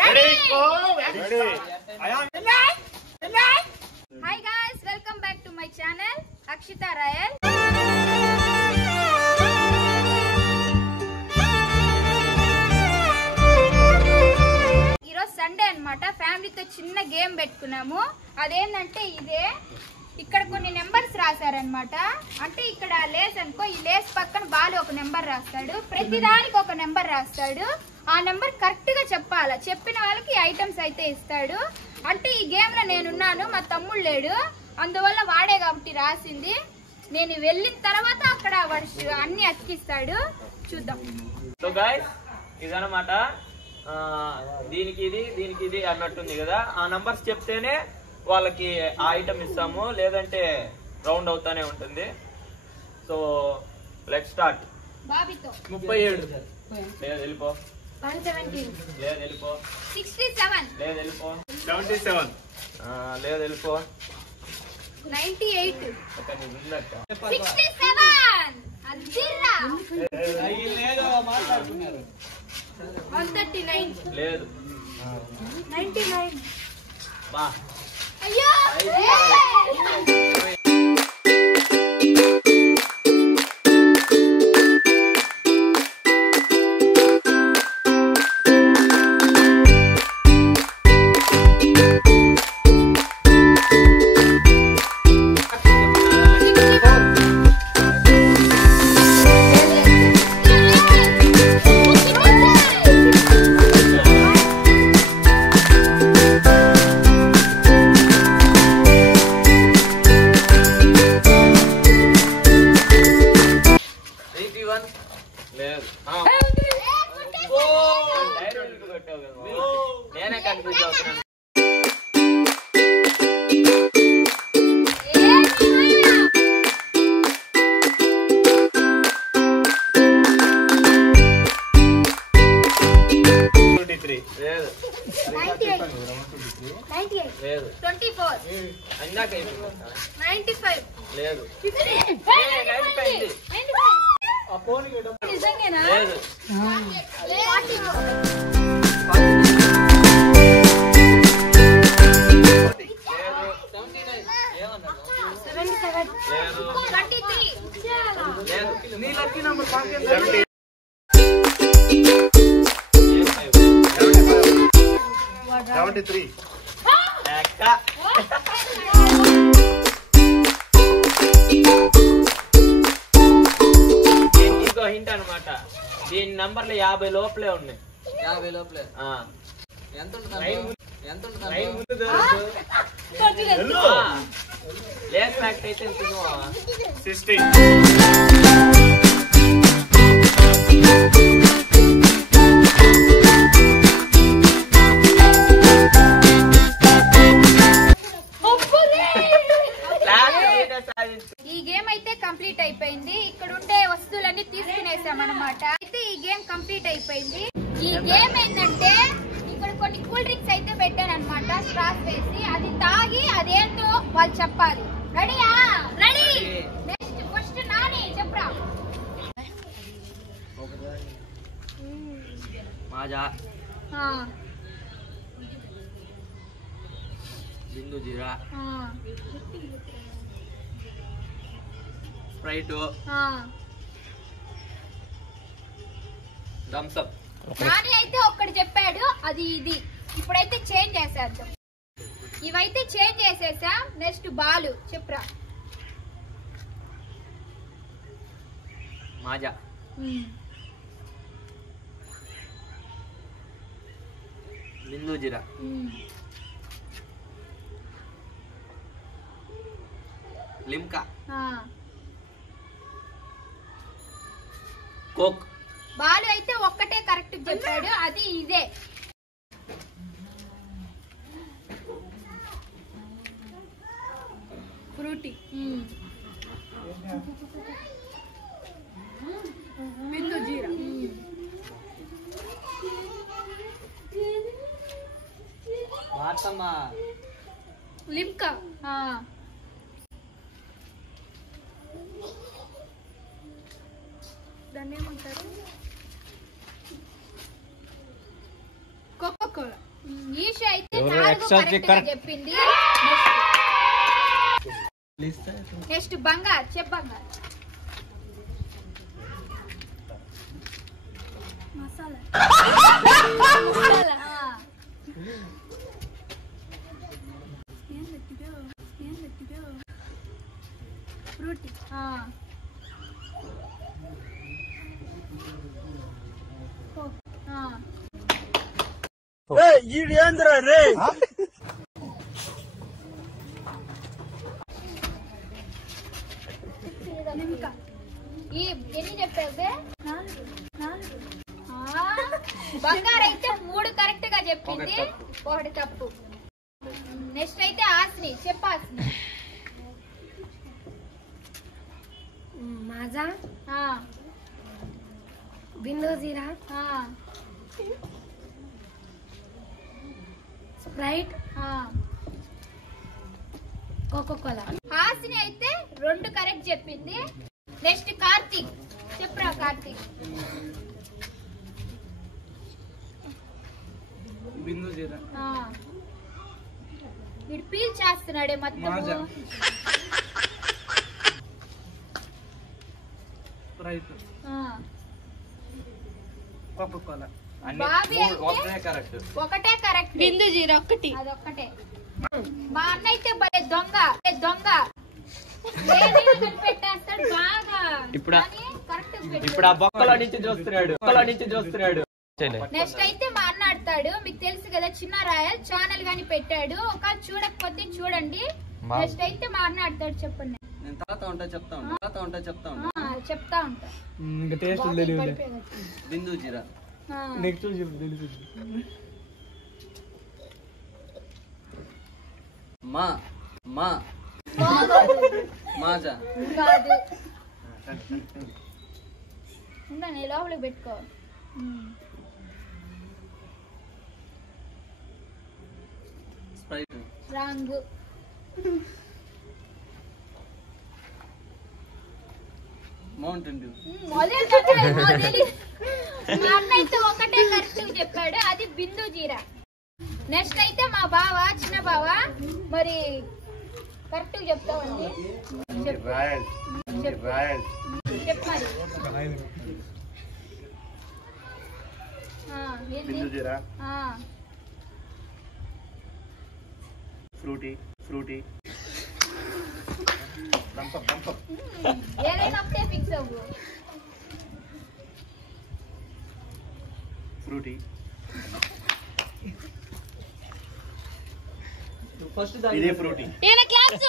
Ready, go, ready. I am ready. Hi guys, welcome back to my channel, Akshita Rayal. ఈరోజు Sunday అన్నమాట. ఫ్యామిలీతో చిన్న game పెట్టుకున్నాము. అదేంటంటే ఇదే, ఇక్కడ కొన్ని నెంబర్స్ రాశారనమాట. అంటే ఇక్కడ లేస్ అనుకో, ఈ లేస్ పక్కన బాలు ఒక నెంబర్ రాస్తాడు, ప్రతిదానికి ఒక నెంబర్ రాస్తాడు. ఆ నెంబర్ కరెక్ట్ గా చెప్పాలి. చెప్పిన వాళ్ళకి ఐటమ్స్ అయితే ఇస్తాడు. అంటే ఈ గేమ్ లో నేనున్నాను, మా తమ్ముడు లేడు, అందువల్ల వాడే కాబట్టి రాసింది. నేను వెళ్ళిన తర్వాత అక్కడ వాడు అన్ని అతికిస్తాడు. చూద్దాం. సో గైస్, ఇదన్నమాట. దీనికి ఇది అన్నట్టుంది కదా. ఆ నంబర్స్ చెప్తేనే వాళ్ళకి ఆ ఐటమ్ ఇస్తాము, లేదంటే రౌండ్ అవుతానే ఉంటుంది. So let's start. బాబీతో 37 లేదు వెళ్ళిపో, 117 లేదు వెళ్ళిపో, 67 లేదు వెళ్ళిపో, 77 లేదు వెళ్ళిపో, 98 ఒక నీకు ఉందక్క. 67 అదిరా 139 లేదు 99 బా అయ్యో నేనే కన్ఫ్యూజ్ అవుతున్నాను. లేదు 98 లేదు 24 ఇందాక 95 లేదు నిజంగానా లేదు 73 ఇంకో హింట్ అనమాట. దీని నంబర్లు 50 లోపలే ఉన్నాయి. 50 లోపలే ఎంత లేస్ ఫ్యాక్ట్ అయితే 60 ఈ గేమ్ అయితే కంప్లీట్ అయిపోయింది. ఇక్కడ ఉండే వస్తువులన్నీ తీసుకునేసాం అనమాట. అయితే ఈ గేమ్ కంప్లీట్ అయిపోయింది. ఈ గేమ్ ఏంటంటే ఇక్కడ కొన్ని కూల్ డ్రింక్స్ అయితే పెట్టాను అనమాట, స్ట్రాస్ వేసి. అది తాగి అదేంటో వాళ్ళు చెప్పాలి. రెడీయా? రెడీ. నెక్స్ట్ ఫస్ట్ నాని చెప్పరా. మాజా, బిందు జీరా, స్ప్రైట్, థమ్స్ అప్. నాని అయితే ఒక్కటి చెప్పాడు, అది ఇది. ఇప్పుడైతే చేంజ్ చేసేద్దాం. ఇవైతే చేంజ్ చేసేసాం. నెక్స్ట్ బాలు చెప్పరా. మాజా, బిందు జీరా, లిమ్కా, కోక్. బాలు అయితే ఒక్కటే కరెక్ట్ చెప్పాడు, అది ఇదే. ఫ్రూటీ, బిందు జీరా, లిమ్కా, దాన్ని ఏమంటారు, కోకా కోలా. ఈషా అయితే 4 కరెక్ట్ గా చెప్పింది. నెక్స్ట్ బంగార్ చెప్పు. బంగార్ మసాలా ఫ్రూటీ ఈ ఎన్ని చెప్పావే? బంగారు అయితే 3 కరెక్ట్ గా చెప్పింది, 1 తప్పు. నెక్స్ట్ అయితే ఆస్ని చెప్పు. ఆస్ని మాజా బిందో జీరా స్ప్రైట్ కోకో కోలా. హాసిని అయితే 2 కరెక్ట్ చెప్పింది. నెక్స్ట్ కార్తీక్ చెప్పురా. కార్తీక్ బిందు జీరా వీడు పీల్ చేస్తున్నాడే మొత్తం. Sprite cocoa Kola. బాబీ ఒకటే కరెక్ట్. ఒకటే కరెక్ట్. బిందు జీరా ఒకటి. అదొక్కటే. మా అన్న అయితే భలే దొంగ ఏదైనా కనిపెట్టేస్తాడు బాగా. ఇప్పుడు కానీ కరెక్ట్ ఇప్పుడు ఆ బొక్కల నుంచి చూస్తున్నాడు. నెక్స్ట్ అయితే మా అన్న ఆడతాడు. మీకు తెలుసు కదా, చిన్న రాయల్ ఛానల్ గాని పెట్టాడు. ఒక చూడకపోతే చూడండి. నెక్స్ట్ అయితే మా అన్న ఆడతాడు. చెప్పండి. నేను తాత ఉంటా చెప్తా చెప్తా ఉంటా. ఇంకా టేస్ట్ తెలియదు. బిందు జీరా. నెక్స్ట్ చెప్పు తెలుసు. మాజా కాదు. ఉందా నీ లోపలికి పెట్టుకో. Sprite wrong. Mountain Dew. మా అన్న అయితే ఒకటే కరెక్ట్ చెప్పాడు, అది బిందు జీరా. నెక్స్ట్ అయితే మా బావ, చిన్న బావ మరి కరెక్ట్ చెప్తామండి. చెప్పు మరి. ఏదైనా ఒకటే ఫిక్స్ అవ్వు. ఫ్రూటీ ఫస్ట్ ఇదే ఫ్రూటీ. క్లాప్స్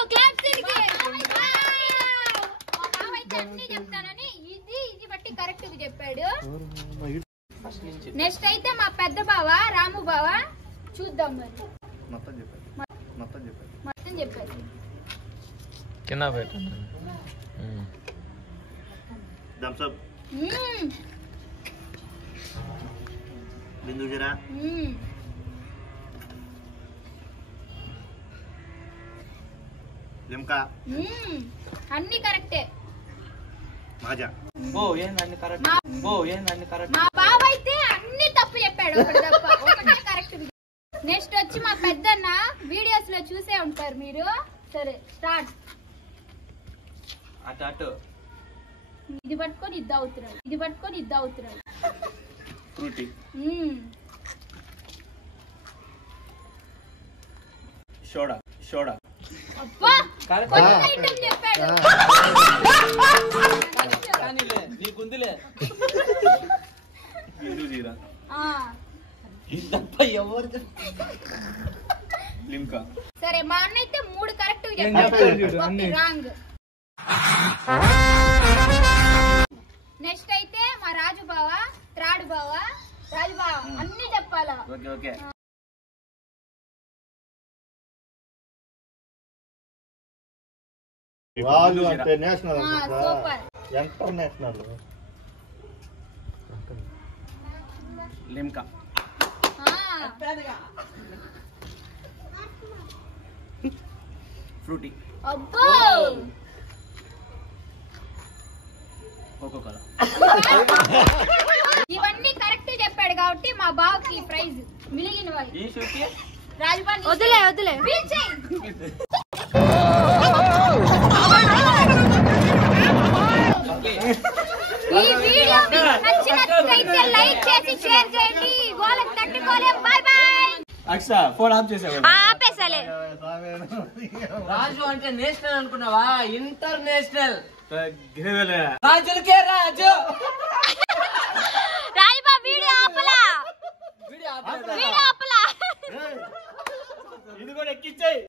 అన్ని చెప్తానని ఇది బట్టి కరెక్ట్ చెప్పాడు. నెక్స్ట్ అయితే మా పెద్ద బావ రాము బావ చూద్దాం మరి. మొత్తం చెప్పాడు. కింద పెట్టండి. బిందు జీరా లిమ్కా అన్ని కరెక్టే. మాజా ఏందండి కరెక్ట్. మా బావ అయితే అన్ని తప్పు చెప్పాడు, ఒకటి తప్ప. ఒకటే కరెక్ట్. నెక్స్ట్ వచ్చి మా పెద్దన్న వీడియోస్ లో చూసే ఉంటారు మీరు. సరే స్టార్ట్. అటు ఇది పట్టుకొని ఇది అవుతున్నాడు. ఫ్రూటీ సోడా అబ్బా కొన్ని ఐటమ్ చెప్పాడు. నీకుందిలే. బిందు జీరా లిమ్కా. సరే మా అన్న అయితే 3 కరెక్ట్ చెప్పాడు, రాంగ్. నెక్స్ట్ అయితే మా రాజు బావ, త్రాడు బావ. రాజు బావ అన్ని చెప్పాలా. ఓకే రాజు అంటే national, super. International. Limca Frooti అబ్బో కోకో కోలా. ఇవన్నీ కరెక్ట్ చెప్పాడు కాబట్టి మా బావకి ప్రైజ్. మిలిగినవి ఈ షూకి రాజపాన్ వదిలే వదిలే ఈ వీడియో మీకు నచ్చినట్లయితే లైక్ చేసి షేర్ చేయండి. గోలకు తట్టుకోలేం. Bye bye. Aksha phone off చేసావు. ఆపేసలే. రాజు అంటే నేషనల్ అనుకున్నావా? ఇంటర్నేషనల్ గిరివెలే రాజులకే రాజు. రాజబా వీడియో ఆపలా. వీడియో ఆపలా. ఇది కూడా ఎక్కించాయి.